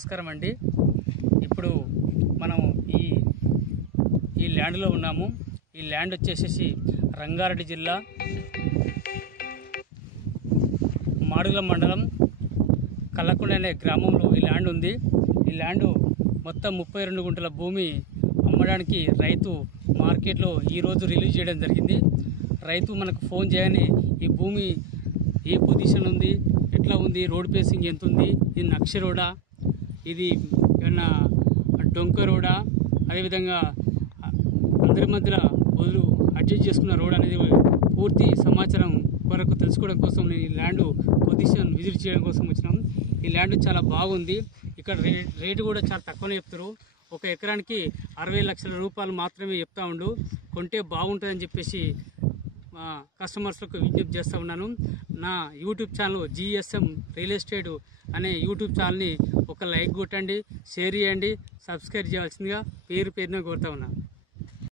నమస్కారం అండి. ఇప్పుడు మనం ఈ ల్యాండ్లో ఉన్నాము. ఈ ల్యాండ్ వచ్చేసి రంగారెడ్డి జిల్లా మాడుగుల మండలం కల్లకుండ అనే గ్రామంలో ఈ ల్యాండ్ ఉంది. ఈ ల్యాండ్ మొత్తం 32 గుంటల భూమి అమ్మడానికి రైతు మార్కెట్లో ఈరోజు రిలీజ్ చేయడం జరిగింది. రైతు మనకు ఫోన్ చేయగానే ఈ భూమి ఏ పొజిషన్ ఉంది, ఎట్లా ఉంది, రోడ్ పేసింగ్ ఎంత ఉంది, ఇది నక్ష రోడా, ఇది ఏమన్నా డొంక రోడా, అదేవిధంగా అందరి మధ్యలో వదులు అడ్జస్ట్ చేసుకున్న రోడ్ అనేది పూర్తి సమాచారం కొరకు తెలుసుకోవడం కోసం నేను ఈ ల్యాండ్ పొజిషన్ విజిట్ చేయడం కోసం వచ్చినాం. ఈ ల్యాండ్ చాలా బాగుంది. ఇక్కడ రేటు కూడా చాలా తక్కువనే చెప్తారు. ఒక ఎకరానికి 60 లక్షల రూపాయలు మాత్రమే చెప్తా ఉండు. కొంటే బాగుంటుందని చెప్పేసి కస్టమర్స్లకు విజ్ఞప్తి చేస్తూ ఉన్నాను. నా YouTube channel GSM real estate అనే యూట్యూబ్ ఛానల్ని ఒక లైక్ కొట్టండి, షేర్ చేయండి, సబ్స్క్రైబ్ చేయాల్సిందిగా పేరున కోరుతా ఉన్నాను.